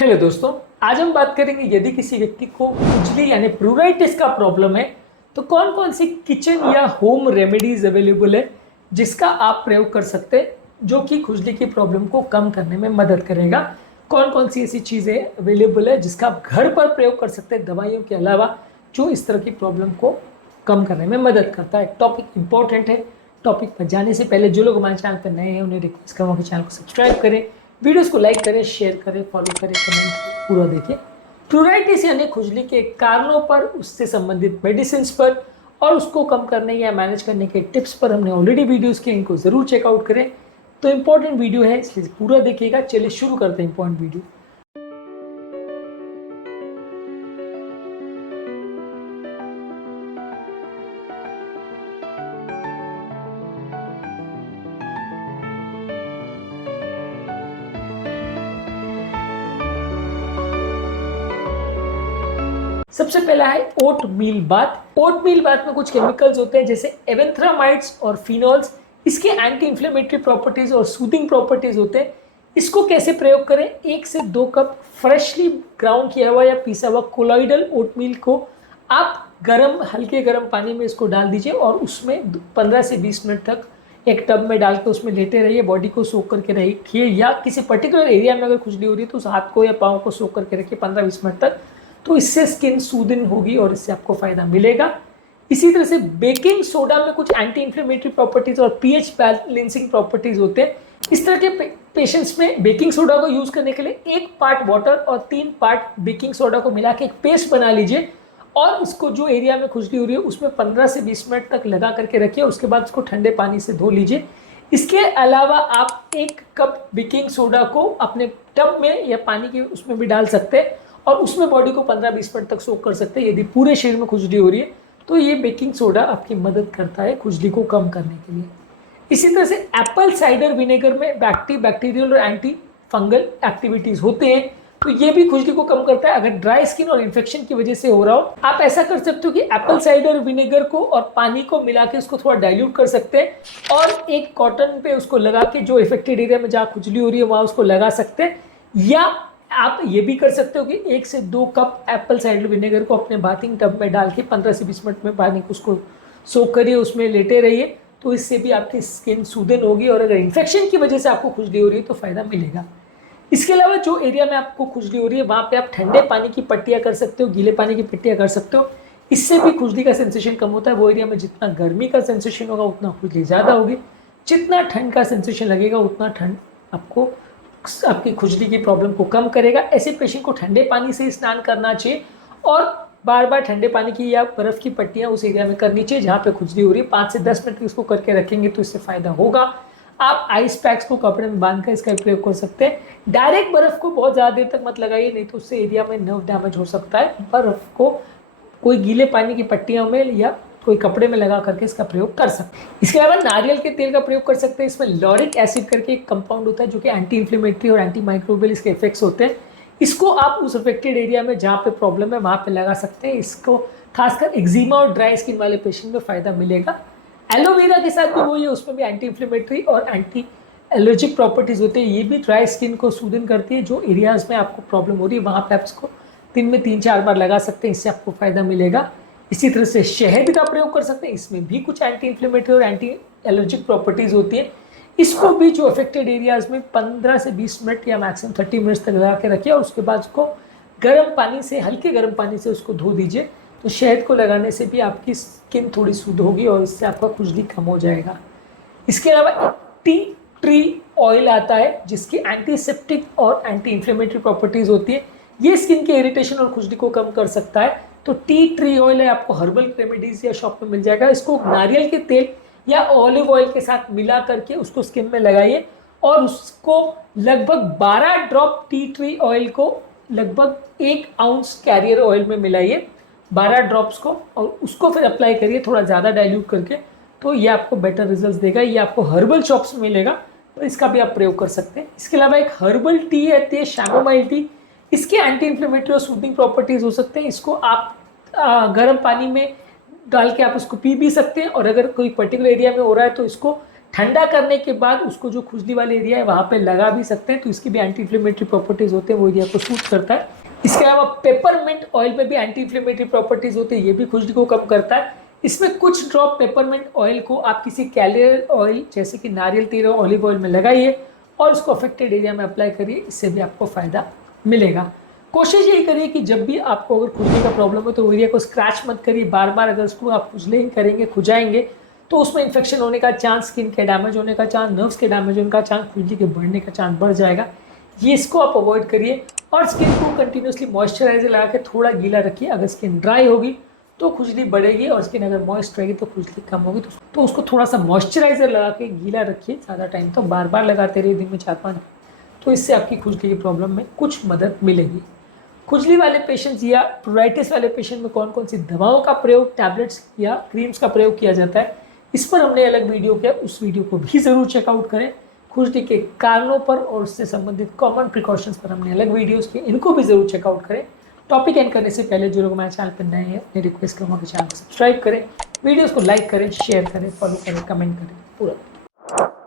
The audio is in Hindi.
हेलो दोस्तों, आज हम बात करेंगे यदि किसी व्यक्ति को खुजली यानी प्लूराइटिस का प्रॉब्लम है तो कौन कौन सी किचन या होम रेमेडीज अवेलेबल है जिसका आप प्रयोग कर सकते हैं जो कि खुजली की प्रॉब्लम को कम करने में मदद करेगा। कौन कौन सी ऐसी चीज़ें अवेलेबल है जिसका आप घर पर प्रयोग कर सकते हैं दवाइयों के अलावा, जो इस तरह की प्रॉब्लम को कम करने में मदद करता है। टॉपिक इंपॉर्टेंट है। टॉपिक पर जाने से पहले जो लोग हमारे चैनल पर नए हैं उन्हें रिक्वेस्ट करूँगा कि चैनल को सब्सक्राइब करें, वीडियोस को लाइक करें, शेयर करें, फॉलो करें, कमेंट करें, पूरा देखें। प्लूराइटिस यानी खुजली के कारणों पर, उससे संबंधित मेडिसिन पर और उसको कम करने या मैनेज करने के टिप्स पर हमने ऑलरेडी वीडियोस किए, इनको ज़रूर चेकआउट करें। तो इंपॉर्टेंट वीडियो है इसलिए पूरा देखिएगा। चलिए शुरू करते हैं इंपॉर्टेंट वीडियो। सबसे पहला है ओट मील बाथ। ओट मील बाथ में कुछ केमिकल्स होते हैं जैसे एवेंथ्रामाइड्स और फिनॉल्स। इसके एंटी इंफ्लेमेटरी प्रॉपर्टीज और सूदिंग प्रॉपर्टीज होते हैं। इसको कैसे प्रयोग करें? 1 से 2 कप फ्रेशली ग्राउंड किया हुआ या पीसा हुआ कोलॉइडल ओट मील को आप हल्के गर्म पानी में इसको डाल दीजिए और उसमें 15 से 20 मिनट तक एक टब में डाल के उसमें लेटे रहिए। बॉडी को सोख करके रखिए या किसी पर्टिकुलर एरिया में अगर खुजली हो रही है तो उस हाथ को या पाँव को सोख करके रखिए 15-20 मिनट तक। तो इससे स्किन सूदन होगी और इससे आपको फायदा मिलेगा। इसी तरह से बेकिंग सोडा में कुछ एंटी इंफ्लेमेटरी प्रॉपर्टीज और पीएच बैलेंसिंग प्रॉपर्टीज होते हैं। इस तरह के पेशेंट्स में बेकिंग सोडा को यूज करने के लिए 1 पार्ट वाटर और 3 पार्ट बेकिंग सोडा को मिला के एक पेस्ट बना लीजिए और इसको जो एरिया में खुजली हो रही है उसमें 15 से 20 मिनट तक लगा करके रखिए। उसके बाद उसको ठंडे पानी से धो लीजिए। इसके अलावा आप 1 कप बेकिंग सोडा को अपने टब में या पानी के उसमें भी डाल सकते हैं और उसमें बॉडी को 15-20 मिनट तक सोक कर सकते हैं। यदि पूरे शरीर में खुजली हो रही है तो ये बेकिंग सोडा आपकी मदद करता है खुजली को कम करने के लिए। इसी तरह से एप्पल साइडर विनेगर में बैक्टीरियल और एंटी फंगल एक्टिविटीज होते हैं तो ये भी खुजली को कम करता है। अगर ड्राई स्किन और इन्फेक्शन की वजह से हो रहा हो, आप ऐसा कर सकते हो कि एप्पल साइडर विनेगर को और पानी को मिला के उसको थोड़ा डाइल्यूट कर सकते हैं और एक कॉटन पे उसको लगा के जो इफेक्टेड एरिया में जहाँ खुजली हो रही है वहाँ उसको लगा सकते हैं। या आप ये भी कर सकते हो कि 1 से 2 कप एप्पल साइडर विनेगर को अपने बाथिंग टब में डाल के 15 से 20 मिनट में पानी को उसको सोक करिए, उसमें लेटे रहिए। तो इससे भी आपकी स्किन सूदन होगी और अगर इन्फेक्शन की वजह से आपको खुजली हो रही है तो फायदा मिलेगा। इसके अलावा जो एरिया में आपको खुजली हो रही है वहाँ पे आप ठंडे पानी की पट्टियाँ कर सकते हो, गीले पानी की पट्टियाँ कर सकते हो। इससे भी खुजली का सेंसेशन कम होता है। वो एरिया में जितना गर्मी का सेंसेशन होगा उतना खुजली ज़्यादा होगी, जितना ठंड का सेंसेशन लगेगा उतना ठंड आपको आपकी खुजली की प्रॉब्लम को कम करेगा। ऐसे पेशेंट को ठंडे पानी से स्नान करना चाहिए और बार बार ठंडे पानी की या बर्फ़ की पट्टियाँ उस एरिया में करनी चाहिए जहाँ पे खुजली हो रही है। 5 से 10 मिनट इसको करके रखेंगे तो इससे फ़ायदा होगा। आप आइस पैक्स को कपड़े में बांध कर इसका प्रयोग कर सकते हैं। डायरेक्ट बर्फ़ को बहुत ज़्यादा देर तक मत लगाइए, नहीं तो उससे एरिया में नर्व डैमेज हो सकता है। बर्फ़ को कोई गीले पानी की पट्टियों में या कोई कपड़े में लगा करके इसका प्रयोग कर सकते हैं। इसके अलावा नारियल के तेल का प्रयोग कर सकते हैं। इसमें लॉरिक एसिड करके एक कंपाउंड होता है जो कि एंटी इंफ्लेमेटरी और एंटी माइक्रोबियल इसके इफेक्ट्स होते हैं। इसको आप उस अफेक्टेड एरिया में जहाँ पे प्रॉब्लम है वहाँ पे लगा सकते हैं। इसको खासकर एक्जिमा और ड्राई स्किन वाले पेशेंट में फ़ायदा मिलेगा। एलोवेरा के साथ भी वही है, उसमें भी एंटी इंफ्लेमेटरी और एंटी एलर्जिक प्रॉपर्टीज़ होती है। ये भी ड्राई स्किन को सूदन करती है। जो एरियाज़ में आपको प्रॉब्लम हो रही है वहाँ पर आप इसको दिन में 3-4 बार लगा सकते हैं, इससे आपको फ़ायदा मिलेगा। इसी तरह से शहद का प्रयोग कर सकते हैं। इसमें भी कुछ एंटी इंफ्लेमेटरी और एंटी एलर्जिक प्रॉपर्टीज़ होती है। इसको भी जो अफेक्टेड एरियाज़ में 15 से 20 मिनट या मैक्सिमम 30 मिनट्स तक लगा के रखिए और उसके बाद उसको गर्म पानी से, हल्के गर्म पानी से उसको धो दीजिए। तो शहद को लगाने से भी आपकी स्किन थोड़ी शुद्ध होगी और इससे आपका खुजली कम हो जाएगा। इसके अलावा एक टी ट्री ऑयल आता है जिसकी एंटीसेप्टिक और एंटी इंफ्लेमेटरी प्रॉपर्टीज़ होती है। ये स्किन के इरिटेशन और खुजली को कम कर सकता है। तो टी ट्री ऑयल है, आपको हर्बल रेमेडीज या शॉप में मिल जाएगा। इसको नारियल के तेल या ऑलिव ऑयल के साथ मिला करके उसको स्किन में लगाइए और उसको लगभग 12 ड्रॉप टी ट्री ऑयल को लगभग 1 आउंस कैरियर ऑयल में मिलाइए, 12 ड्रॉप्स को, और उसको फिर अप्लाई करिए थोड़ा ज़्यादा डाइल्यूट करके। तो ये आपको बेटर रिजल्ट देगा। ये आपको हर्बल शॉप्स में मिलेगा तो इसका भी आप प्रयोग कर सकते हैं। इसके अलावा एक हर्बल टी आती है, शैमोमाइल टी। इसके एंटी इंफ्लेमेटरी और सूदिंग प्रॉपर्टीज़ हो सकते हैं। इसको आप गर्म पानी में डाल के आप उसको पी भी सकते हैं और अगर कोई पर्टिकुलर एरिया में हो रहा है तो इसको ठंडा करने के बाद उसको जो खुजली वाले एरिया है वहाँ पे लगा भी सकते हैं, तो इसकी भी एंटी इन्फ्लेमेटरी प्रॉपर्टीज होते हैं, वो एरिया को सूट करता है। इसके अलावा पेपरमिंट ऑयल में भी एंटी इन्फ्लेमेटरी प्रॉपर्टीज होती है, ये भी खुजली को कम करता है। इसमें कुछ ड्रॉप पेपरमिंट ऑयल को आप किसी कैलियर ऑयल जैसे कि नारियल तेल और ऑलिव ऑयल में लगाइए और उसको अफेक्टेड एरिया में अप्लाई करिए, इससे भी आपको फ़ायदा मिलेगा। कोशिश यही करिए कि जब भी आपको अगर खुजली का प्रॉब्लम हो तो वो एरिया को स्क्रैच मत करिए बार बार। अगर उसको आप खुजले करेंगे, खुजाएंगे, तो उसमें इन्फेक्शन होने का चांस, स्किन के डैमेज होने का चांस, नर्व्स के डैमेज होने का चांस, खुजली के बढ़ने का चांस बढ़ जाएगा। ये इसको आप अवॉइड करिए और स्किन को कंटिन्यूसली मॉइस्चराइजर लगा के थोड़ा गीला रखिए। अगर स्किन ड्राई होगी तो खुजली बढ़ेगी और स्किन अगर मॉइस्ट रहेगी तो खुजली कम होगी। तो उसको थोड़ा सा मॉइस्चराइजर लगा के गीला रखिए ज़्यादा टाइम, तो बार बार लगाते रहिए दिन में 4-5, तो इससे आपकी खुजली की प्रॉब्लम में कुछ मदद मिलेगी। खुजली वाले पेशेंट्स या प्रोराइटिस वाले पेशेंट में कौन कौन सी दवाओं का प्रयोग, टैबलेट्स या क्रीम्स का प्रयोग किया जाता है, इस पर हमने अलग वीडियो किया, उस वीडियो को भी ज़रूर चेकआउट करें। खुजली के कारणों पर और उससे संबंधित कॉमन प्रिकॉशंस पर हमने अलग वीडियोस किए, इनको भी ज़रूर चेकआउट करें। टॉपिक एंड करने से पहले जो लोग हमारे चैनल पर नए हैं, मैं रिक्वेस्ट करूँगा कि चैनल को सब्सक्राइब करें, वीडियोज़ को लाइक करें, शेयर करें, फॉलो करें, कमेंट करें पूरा।